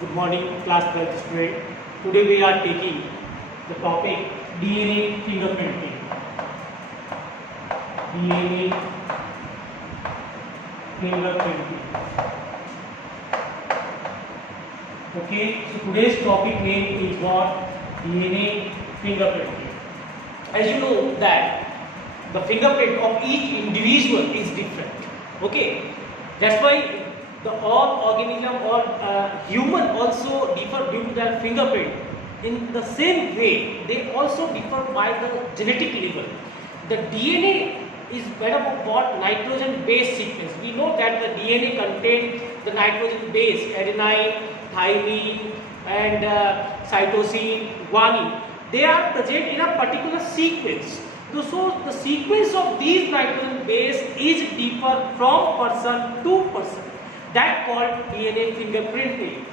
Good morning, class 12th student. Today we are taking the topic DNA fingerprinting. DNA fingerprinting. Okay, so today's topic name is what? DNA fingerprinting. As you know that the fingerprint of each individual is different. Okay, that's why the all organism or human also differ due to their fingerprint. In the same way, they also differ by the genetic level. The DNA is made up of what? Nitrogen base sequence. We know that the DNA contains the nitrogen base, adenine, thymine, and cytosine, guanine. They are present in a particular sequence. So the sequence of these nitrogen base is differ from person to person. That called DNA fingerprinting.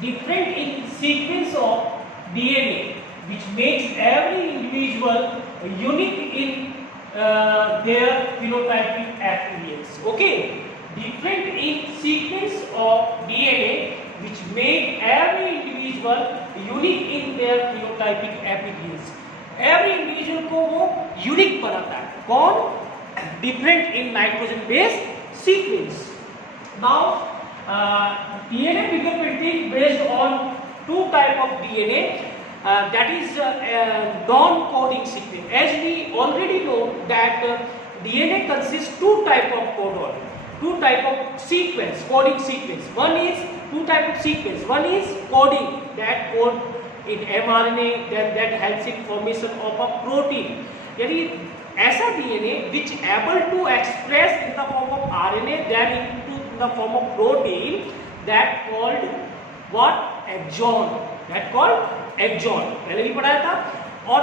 Different in sequence of DNA, which makes every individual unique in their phenotypic appearance. Okay, different in sequence of DNA, which make every individual unique in their phenotypic appearance. Every individual को वो unique बनाता है. कौन? Different in nitrogen base sequence. Now, DNA fingerprinting based on two type of DNA, that is non-coding sequence. As we already know that DNA consists two type of codon, two type of sequence, coding sequence. One is two type of sequence. One is coding, that code in mRNA, that helps in formation of a protein. यानी ऐसा DNA which able to express in the form of RNA, then into the form of protein, that called what? Exon. That called exon. पहले भी पढ़ाया था. और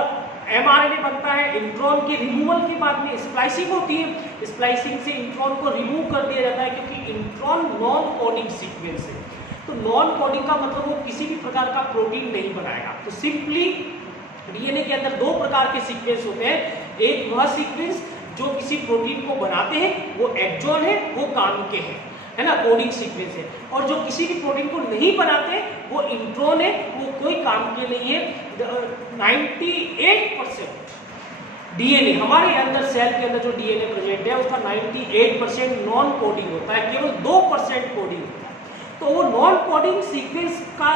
mRNA बनता है intron के रिमूवल के बाद में स्प्लाइसिंग होती है. स्प्लाइसिंग से इंट्रॉन को रिमूव कर दिया जाता है क्योंकि इंट्रॉन नॉन कोडिंग सीक्वेंस है. तो नॉन कोडिंग का मतलब वो किसी भी प्रकार का प्रोटीन नहीं बनाएगा. तो सिंपली डीएनए के अंदर दो प्रकार के सीक्वेंस होते हैं. एक वह सीक्वेंस जो किसी प्रोटीन को बनाते हैं, वो एक्सॉन है, वो काम के हैं, है ना, कोडिंग सीक्वेंस है. और जो किसी भी प्रोटीन को नहीं बनाते, वो इंट्रॉन है, वो कोई काम के नहीं है. 98% डीएनए हमारे अंदर सेल के अंदर जो डीएनए प्रेजेंट है उसका 98% नॉन कोडिंग होता है, केवल 2% कोडिंग होता है. तो वो नॉन कोडिंग सीक्वेंस का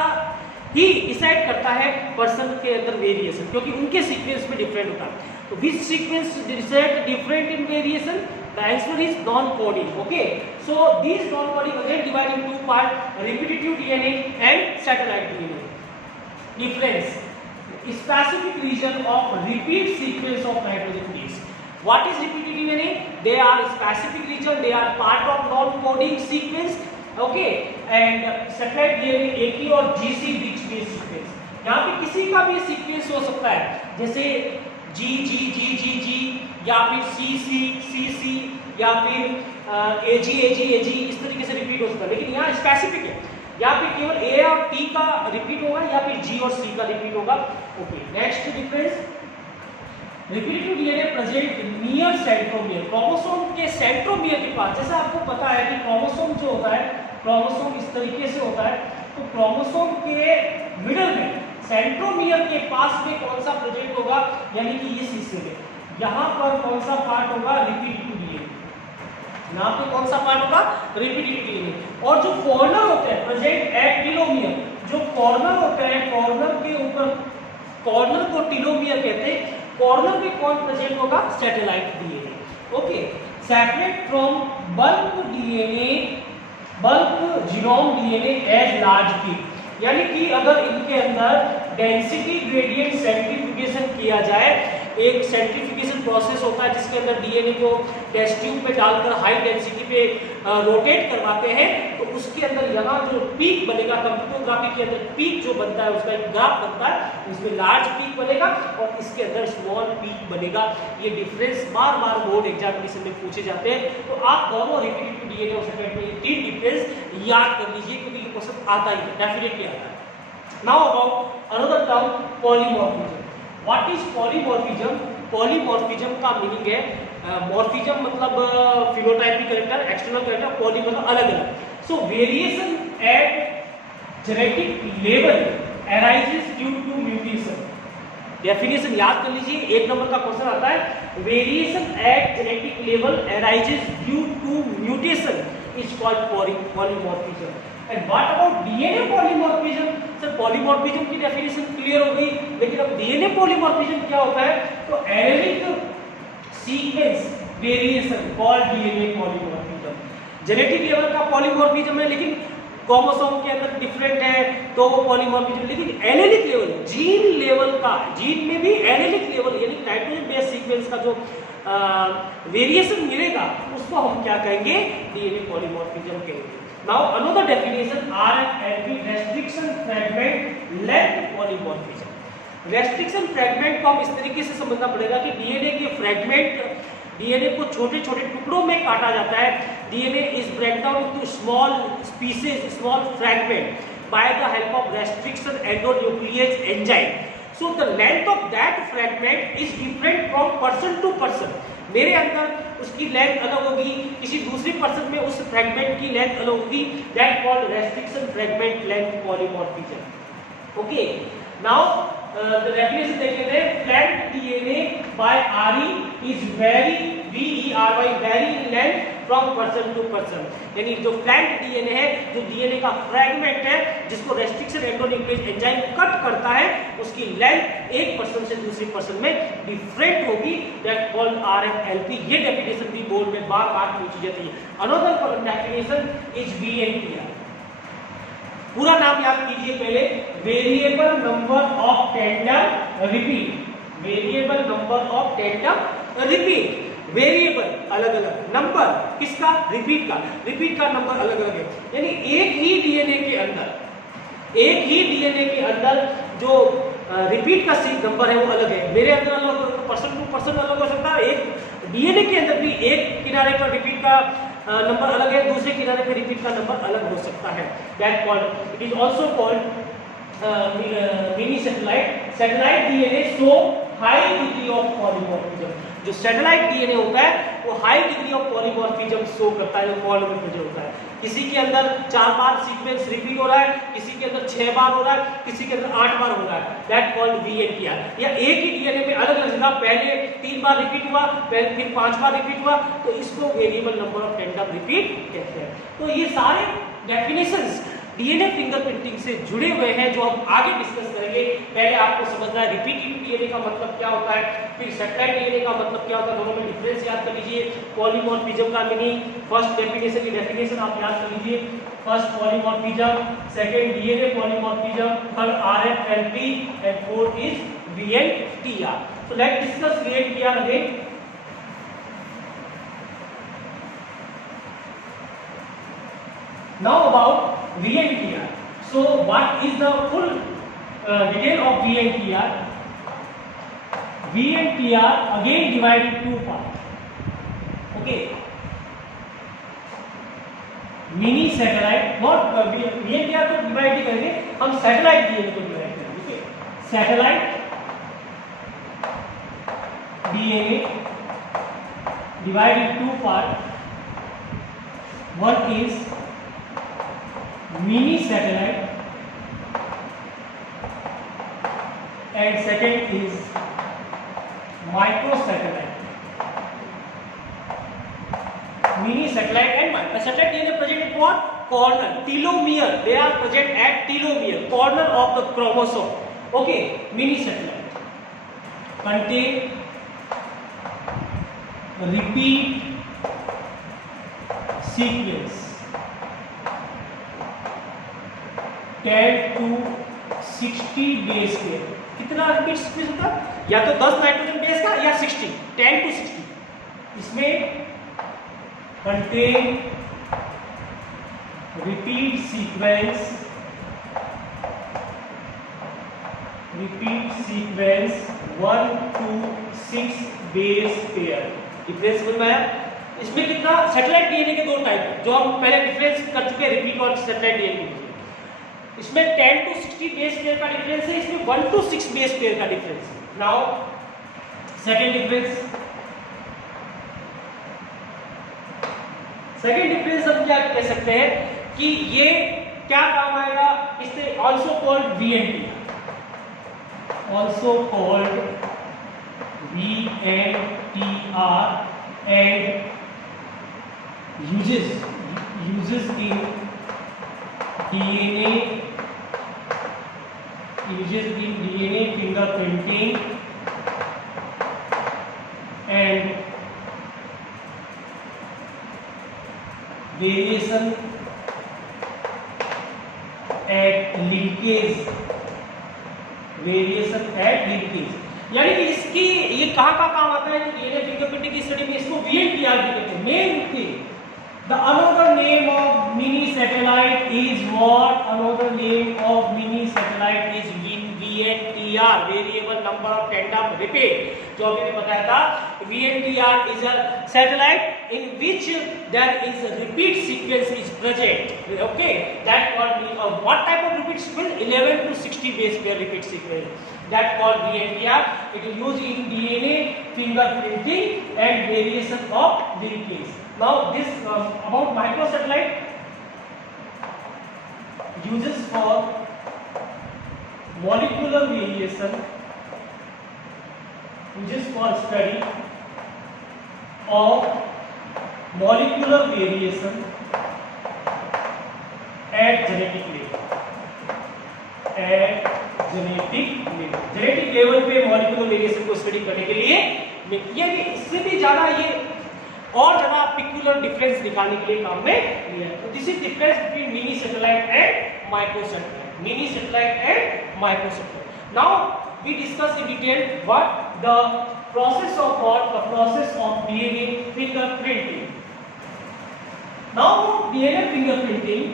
ही डिसाइड करता है पर्सन के अंदर वेरिएशन, क्योंकि उनके सीक्वेंस में डिफरेंट होता है. तो विच sequence decide different in variation? The answer is non-coding. Okay, so these non-coding again divide in two parts: repetitive DNA and satellite DNA. Difference: specific region of repeat sequence of nitrogen base. What is repetitive DNA? They are specific region. They are part of non-coding sequence. Okay, and satellite DNA एक ही और GC rich base sequence. यहाँ पे किसी का भी sequence हो सकता है, जैसे G G G G G या फिर C C C C या फिर A G A G A G, इस तरीके से रिपीट हो सकता है. लेकिन यहाँ स्पेसिफिक है, यहाँ पे केवल A और T का रिपीट होगा या फिर G और C का रिपीट होगा. Okay, next difference: repetitive DNA present near centromere. Chromosome के सेंट्रोमियर के पास, जैसा आपको पता है कि क्रोमोसोम जो होता है, क्रोमोसोम इस तरीके से होता है. तो क्रोमोसोम के मिडल में सेंट्रोमियर के पास में कौन सा प्रेजेंट होगा, यानी कि इस हिस्से में यहाँ पर कौन सा पार्ट होगा? Repetitive DNA. यहाँ पे कौन सा पार्ट होगा? Repetitive DNA. और जो कॉर्नर होते हैं प्रेजेंट एट टीलोमियर, जो कॉर्नर होते हैं, कॉर्नर के ऊपर, कॉर्नर को टीलोमियर कहते हैं. कॉर्नर पे कौन प्रेजेंट होगा? Satellite DNA. Okay, separate from bulk DNA, bulk genome DNA as large peak. यानी कि अगर इनके अंदर डेंसिटी ग्रेडियंट सेंट्रीफ्यूगेशन किया जाए, एक सेंट्रीफ्यूगेशन प्रोसेस होता है जिसके अंदर डीएनए को टेस्ट ट्यूब में डालकर हाई डेंसिटी पे रोटेट करवाते हैं, तो उसके अंदर यहाँ जो पीक बनेगा, कंप्यूटोग्राफी के अंदर पीक जो बनता है उसका एक ग्राफ बनता है, उसमें लार्ज पीक बनेगा और इसके अंदर स्मॉल पीक बनेगा. ये डिफरेंस बार बार बोर्ड एग्जामिनेशन में पूछे जाते हैं. तो आप दोनों रिपीटिव डीएनए और सेपरेट तीन डिफरेंस याद कर लीजिए, क्योंकि ये क्वेश्चन आता ही है, डेफिनेटली आता है. Now about another term, polymorphism. What is polymorphism? Polymorphism का मीनिंग है, मॉर्फिज्म मतलब phenotypic character, external character, poly मतलब अलग अलग. So variation at genetic level arises due to mutation. Definition याद कर लीजिए, एक नंबर का क्वेश्चन आता है, variation at genetic level arises due to mutation is called polymorphism. And what about DNA polymorphism? Sir polymorphism की डेफिनेशन क्लियर हो गई, लेकिन अब डीएनए पॉलीमॉर्फिज्म क्या होता है? तो allylic sequence variation called DNA polymorphism. Genetic level का पॉलीमॉर्फिज्म है, लेकिन क्रोमोसोम के अंदर डिफरेंट है तो वो पॉलीमॉर्फिज्म। लेकिन एलेलिक लेवल, जीन लेवल का, जीन में भी एलेलिक लेवल यानी नाइट्रोजन बेस सीक्वेंस का जो वेरिएशन मिलेगा उसको हम क्या कहेंगे? डीएनए पॉलीमॉर्फिज्म कहेंगे। Now another definition, RFLP restriction fragment length polymorphism. Restriction fragment को हम इस तरीके से समझना पड़ेगा कि डीएनए के फ्रैगमेंट, डीएनए को छोटे छोटे टुकड़ों में काटा जाता है। DNA is break down into small species, small fragment by the help of restriction endonuclease enzyme. So the length of that fragment is different from person to person. मेरे अंदर उसकी लेंथ अलग होगी, किसी दूसरी पर्सन में उस फ्रैगमेंट की लेंथ अलग होगी। That called restriction fragment length polymorphism. Okay, now the definition देख लेते हैं। plant DNA by RE is vary in length from person to person। यानी जो plant DNA है, जो DNA का फ्रैगमेंट है जिसको रेस्ट्रिक्शन एंडोन्यूक्लियेज एंजाइम कट करता है, उसकी लेंथ एक पर्सन से दूसरे पर्सन में डिफरेंट होगी। That called RFLP। ये डेफिनेशन भी बोर्ड में बार बार पूछी जाती है। Another definition is VNTR। पूरा नाम याद कीजिए पहले, variable number of tandem repeat. Variable number of tandem repeat. Variable अलग अलग, नंबर किसका? रिपीट का। रिपीट का नंबर अलग अलग है, यानी एक ही डीएनए के अंदर जो रिपीट का नंबर है वो अलग है। मेरे अंदर अलग, पर्सन टू पर्सन अलग हो सकता है। एक डीएनए के अंदर भी एक किनारे का रिपीट का नंबर अलग है, दूसरे किनारे पे रिपीट का नंबर अलग हो सकता है। That called, it is also called mini satellite. Satellite DNA show high degree of polymorphism. जो सैटेलाइट डीएनए होता है वो high degree of polymorphism show करता है, जो पॉलीमॉर्फिज्म होता है। किसी के अंदर 4 बार सीक्वेंस रिपीट हो रहा है, किसी के अंदर 6 बार हो रहा है, किसी के अंदर 8 बार हो रहा है। That called VNTR। या एक ही डीएनए में अलग अलग जगह पहले 3 बार रिपीट हुआ, फिर 5 बार रिपीट हुआ, तो इसको variable number of tandem repeat कहते हैं। तो ये सारे डेफिनेशंस डीएनए फिंगरप्रिंटिंग से जुड़े हुए हैं, जो हम आगे डिस्कस करेंगे। पहले आपको समझना है रिपीटेड डीएनए का मतलब क्या होता है, फिर सैटेलाइट डीएनए का मतलब क्या होता है, दोनों में डिफरेंस याद कर लीजिए। पॉलीमॉर्फिज्म का मीनिंग, फर्स्ट डेफिनेशन की डेफिनेशन आप याद कर लीजिए। First polymorphism, second DNA polymorphism, third RFLP and fourth is VNTR। So let's discuss VNTR again. Now about VNTR. So what is the full detail of VNTR? VNTR again divided into 2 parts. Okay. Mini satellite, not VNTR को divide नहीं करेंगे, हम satellite DNA को divide करेंगे। Satellite DNA divided into 2 parts. One is mini satellite and second is micro satellite. Mini satellite and micro satellite DNA present at what? Corner, telomere. They are present at telomere, corner of the chromosome. Okay, mini satellite contain repeat sequence 10 to 60 base pair. कितना repeat sequence होता है? या तो 10 nitrogen base का या 60, 10 to 60। इसमें contain repeat sequence 1 to 6 base pair. Difference समझ में आया? इसमें कितना? सैटेलाइट डीएनए के 2 टाइप है, जो हम पहले डिफरेंस कर चुके हैं रिपीट और सैटेलाइट डीएनए। इसमें 10 to 60 बेस पेयर का डिफरेंस है, इसमें 1 to 6 बेस पेयर का डिफरेंस है। नाउ सेकंड डिफरेंस हम क्या कह सकते हैं कि ये क्या काम आएगा, इससे also called VNTR, also called VNTR and uses in DNA fingerprinting and variation at linkage, यानी कि इसकी ये कहाँ काम आता है, डीएनए फिंगरप्रिंटिंग की स्टडी में इसको VNTR भी कहते हैं। Main thing, the another name of mini satellite is what, another name of mini satellite is VNTR, variable number of tandem repeat. जो अभी बताया था, VNTR is a satellite in which there is repeat sequence is present, okay, that called what type of repeat sequence, 11 to 60 base pair repeat sequence, that called VNTR. It is used in DNA fingerprinting and variation of linkage. Now this about microsatellite, uses for molecular variation, uses for study of molecular variation at genetic level, at genetic level पे molecular variation को study करने के लिए, ये इससे भी ज्यादा ये और ज्यादा पिक्यूलर डिफरेंस दिखाने के लिए काम में लिया। तो this is difference between mini satellite and microsatellite, mini satellite and microsatellite. Now we discuss in detail what the process of DNA fingerprinting. Now DNA fingerprinting,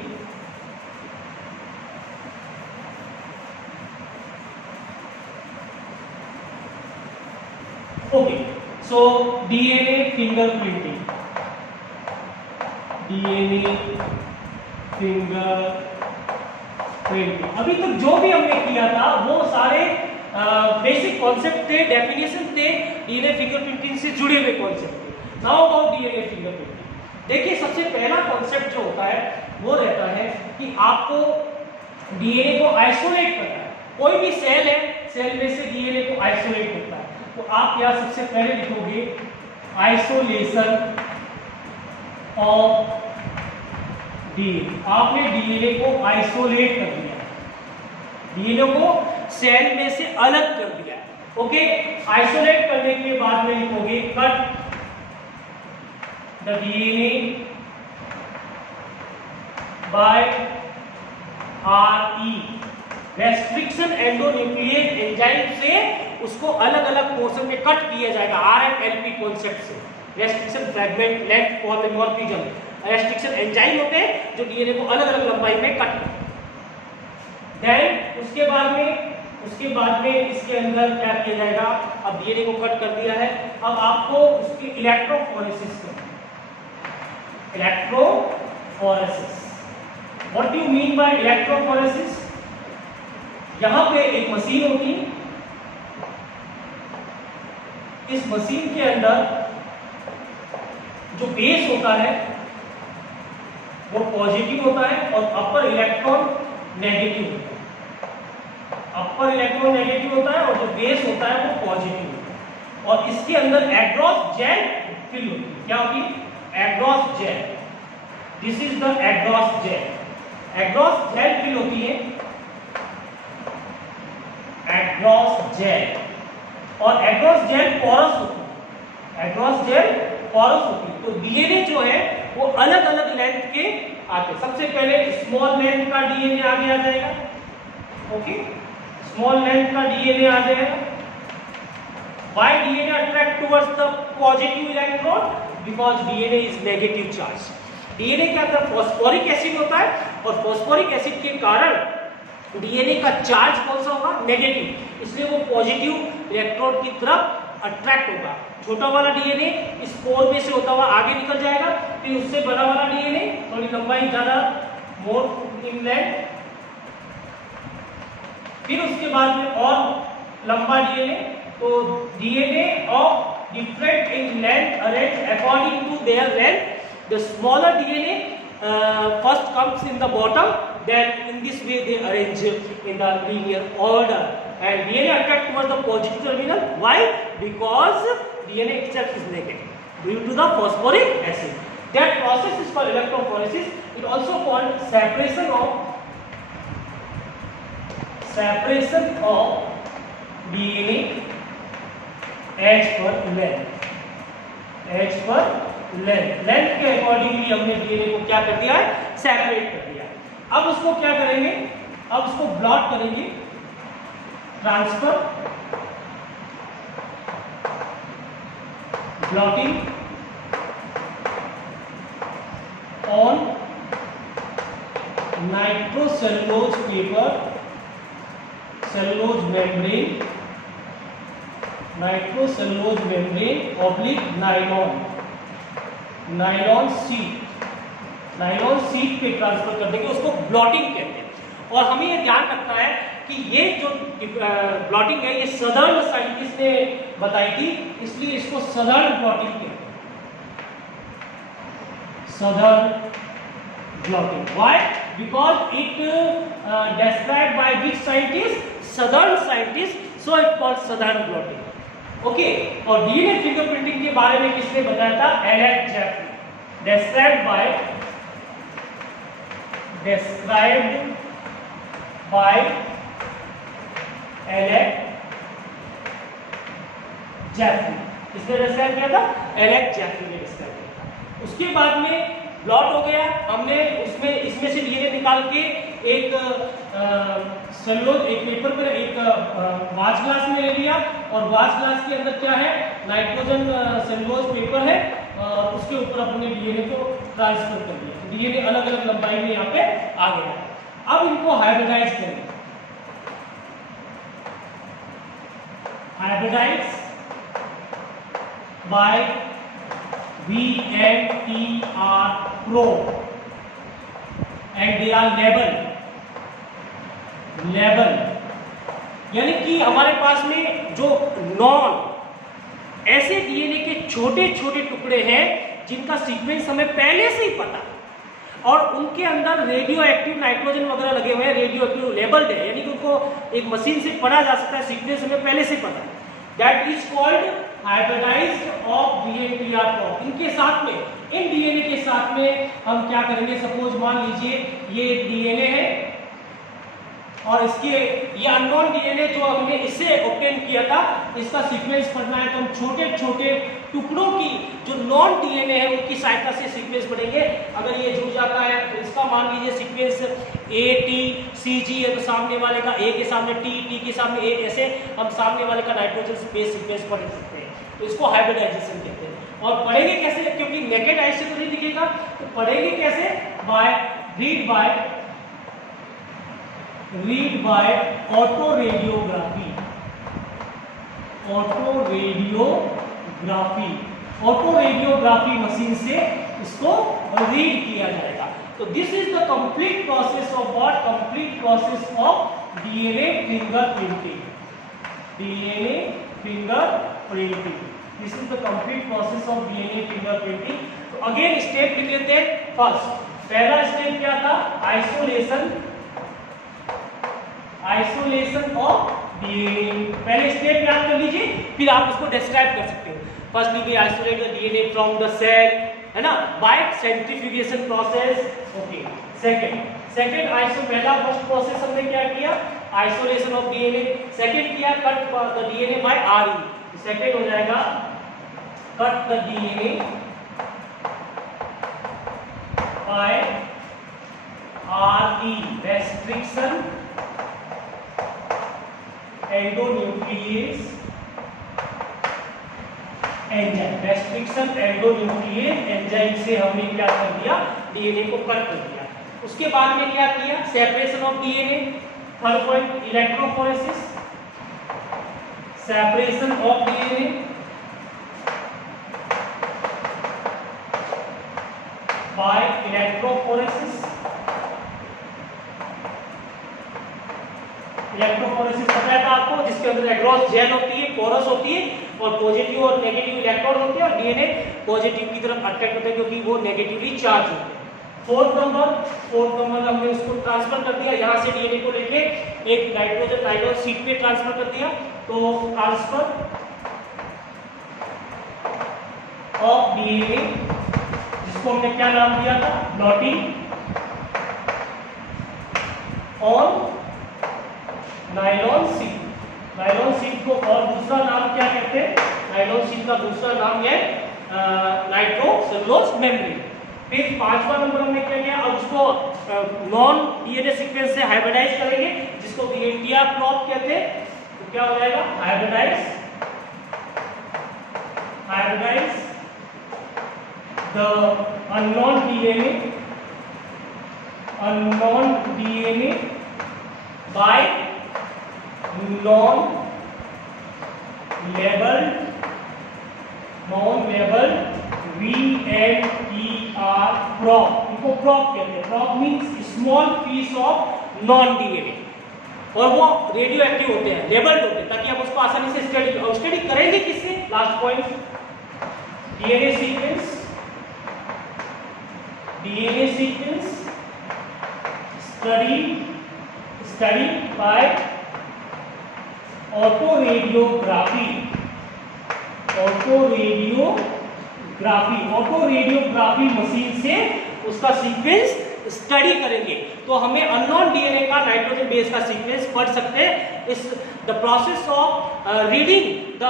okay, so DNA fingerprinting, अभी तक जो भी हमने किया था वो सारे बेसिक कॉन्सेप्ट थे, डेफिनेशन थे, डीएनए फिंगरप्रिंटिंग से जुड़े हुए कॉन्सेप्ट थे। नाउ अबाउट डीएनए फिंगरप्रिंटिंग, देखिए सबसे पहला कॉन्सेप्ट जो होता है वो रहता है कि आपको डीएनए को आइसोलेट करना है। कोई भी सेल है, सेल में से डीएनए को आइसोलेट करता है, तो आप यहां सबसे पहले लिखोगे आइसोलेशन ऑफ डीएनए। आपने डीएनए को आइसोलेट कर दिया, डीएनए को सेल में से अलग कर दिया, ओके। आइसोलेट करने के बाद में लिखोगे cut the DNA by RE, restriction endonuclease enzyme से उसको अलग अलग पोर्शन में कट किया जाएगा, RFLP कॉन्सेप्ट से, restriction fragment length polymorphism. Restriction enzyme होते हैं जो डीएनए को अलग अलग लंबाई में कट करते हैं। देन उसके बाद में इसके अंदर क्या किया जाएगा, अब डीएनए को कट कर दिया है, अब आपको उसकी इलेक्ट्रोफोरेसिस करना। Electrophoresis, what do you mean by electrophoresis? यहां पे एक मशीन होती है, इस मशीन के अंदर जो बेस होता है वो पॉजिटिव होता है और अपर इलेक्ट्रॉन नेगेटिव होता है। अपर इलेक्ट्रॉन नेगेटिव होता है और जो बेस होता है वो पॉजिटिव होता है। और इसके अंदर एग्रॉस जेल फिल होती है। क्या होती है? Agarose gel. This is the agarose gel. Agarose gel fill होती है, एग्रॉस जेल, और एग्रॉस जेल पोरस होती है। एग्रॉस जेल पोरस होती है। तो डीएनए जो है वो अलग अलग लेंथ के आते हैं। सबसे पहले स्मॉल लेंथ का डीएनए आगे आ जाएगा, ओके, स्मॉल लेंथ का डीएनए आ जाएगा। Why DNA attract towards the positive electron? Because DNA is negative charge. DNA के अंदर फॉस्फोरिक एसिड होता है और फॉस्फोरिक एसिड के कारण डीएनए का चार्ज कौन सा होगा? नेगेटिव। इसलिए वो पॉजिटिव इलेक्ट्रॉन की तरफ अट्रैक्ट होगा। छोटा वाला डीएनए इस पोर में से होता हुआ आगे निकल जाएगा, फिर उससे बड़ा वाला डीएनए थोड़ी लंबाई ज्यादा, मोर इन लेंथ, फिर उसके बाद में और लंबा डीएनए। तो DNA of different in length arrange according to their length. The smaller DNA first comes in the bottom, then in this way they arrange in the linear order, and DNA attract towards the positive terminal. Why? Because DNA itself is negative due to the phosphoric acid. That process is called electrophoresis. It also called separation of DNA as per length. Length के accordingly हमने DNA को क्या कर दिया है, separate कर दिया। अब उसको क्या करेंगे, अब उसको ब्लॉट करेंगे, transfer, blotting on nitrocellulose paper, cellulose membrane, nitrocellulose membrane oblique nylon sheet पे ट्रांसफर कर देंगे, उसको ब्लॉटिंग कहते हैं। और हमें ये ध्यान रखना है कि ये जो ब्लॉटिंग है ये सदर्न साइंटिस्ट ने बताई थी, इसलिए इसको सदर्न ब्लॉटिंग कहते हैं, Southern blotting. Why? Because it described by which scientist, Southern scientist, so it called Southern blotting. Okay, और डीएनए फिंगरप्रिंटिंग के बारे में किसने बताया था? Alex Jeffrey. described by Alex Jeffrey. किसने डिस्क्राइब किया था? एलेक्स जेफरी ने डिस्क्राइब किया था। उसके बाद में ब्लॉट हो गया, हमने इसमें से डीएनए निकाल के एक सेलुलोज, एक पेपर पर, एक वाच ग्लास में ले लिया, और वाच ग्लास के अंदर क्या है, नाइट्रोजन सेलुलोज पेपर है, और उसके ऊपर अपने डीएनए को ट्रांसफर कर दिया। डीएनए अलग अलग लंबाई में यहाँ पे आ गया। अब इनको हाइब्रिडाइज करेंगे, hybridize by VNTR probe and they are label, यानी कि हमारे पास में जो नॉन ऐसे डीएनए के छोटे छोटे टुकड़े हैं जिनका सीक्वेंस हमें पहले से ही पता, और उनके अंदर रेडियो एक्टिव नाइट्रोजन वगैरह लगे हुए हैं, रेडियो एक्टिव लेबल्ड है, यानी कि उनको एक मशीन से पढ़ा जा सकता है, सीक्वेंस हमें पहले से पता है। That is called hybridized of VNTR probe। इनके साथ में, इन डीएनए के साथ में हम क्या करेंगे, सपोज मान लीजिए ये एक डीएनए है, और इसके ये अननोन डीएनए जो हमने इससे ऑब्टेन किया था, इसका सीक्वेंस पढ़ना है तो हम छोटे छोटे टुकड़ों की जो नॉन डीएनए है उनकी सहायता से सीक्वेंस पढ़ेंगे। अगर ये जुड़ जाता है तो इसका मान लीजिए सीक्वेंस ATCG है, तो सामने वाले का A के सामने T के सामने A, ऐसे हम सामने वाले का नाइट्रोजन स्पेस सीक्वेंस पढ़ सकते हैं। तो इसको हाइब्रिडाइजेशन कहते हैं। और पढ़ेंगे कैसे, क्योंकि नेकेड आई से तो नहीं दिखेगा, तो पढ़ेंगे कैसे, रीड बाय ऑटोरेडियोग्राफी मशीन से इसको रीड किया जाएगा। तो this is the complete process of what, complete process of DNA fingerprinting, this is the complete process of DNA fingerprinting. तो अगेन स्टेप लिख लेते हैं। फर्स्ट, पहला स्टेप क्या था, आइसोलेशन ऑफ डीएनए। पहले स्टेप याद कर लीजिए, फिर आप इसको डिस्क्राइब कर सकते हो। Firstly we isolate the DNA from the cell, है ना, by centrifugation process. Okay, second पहला फर्स्ट प्रोसेस हमने क्या किया, आइसोलेशन ऑफ डीएनए। सेकंड किया cut the DNA by RE। Second हो जाएगा cut the DNA by RE, restriction endonuclease enzyme, restriction endonuclease enzyme से हमने क्या कर दिया, डीएनए को कट कर दिया। उसके बाद में क्या किया, separation of DNA. Third point, electrophoresis, separation of DNA by electrophoresis. Electrophoresis पता है आपको, जिसके अंदर एग्रॉस जेल होती है, पोरस होती है, और पॉजिटिव और नेगेटिव इलेक्ट्रॉन होते हैं, और डीएनए पॉजिटिव की तरफ अट्रैक्ट होते हैं क्योंकि वो नेगेटिवली चार्ज होते हैं। फोर्थ नंबर हमने उसको ट्रांसफर कर दिया, यहाँ से डीएनए को लेके एक नाइट्रोजन सीट पे ट्रांसफर कर दिया, तो ट्रांसफर ऑफ डीएनए, जिसको हमने क्या नाम दिया था, dotting on nylon sheet. Nylon sheet को और दूसरा नाम क्या कहते हैं, नायलॉन शीट का दूसरा नाम है नाइट्रोसेलुलोज मेम्ब्रेन। फिर 5वां नंबर हमने क्या किया, अब उसको नॉन डीएनए सीक्वेंस से हाइब्रिडाइज करेंगे, जिसको विएंटिया प्लॉट कहते हैं। तो क्या हो जाएगा, hybridize the unknown DNA by non labelled VNER prop, इनको prop कहते हैं। prop means small piece of non DNA, और वो रेडियो एक्टिव होते हैं, लेबल्ड होते हैं, ताकि आप उसको आसानी से स्टडी करेंगे किससे, last point, DNA sequence study by autoradiography machine से उसका सीक्वेंस स्टडी करेंगे। तो हमें अननोन डीएनए का नाइट्रोजन बेस का सीक्वेंस पढ़ सकते हैं। इस the process of reading the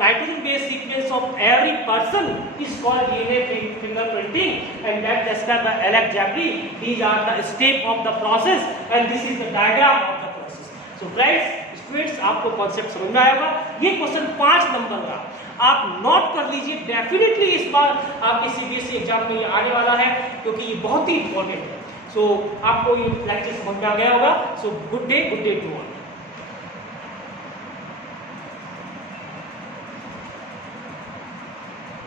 nitrogen base sequence of every person is called DNA fingerprinting and that described by Alex Jeffrey. These are the step of the process and this is the diagram of the process. So friends, students, आपको concept समझ में आएगा। ये question 5 number का आप note कर लीजिए, definitely इस बार आपके सीबीएसई एग्जाम में ये आने वाला है, क्योंकि ये बहुत ही इंपॉर्टेंट है। सो आपको ये लेक्चर समझ में आ गया होगा। So good day to all.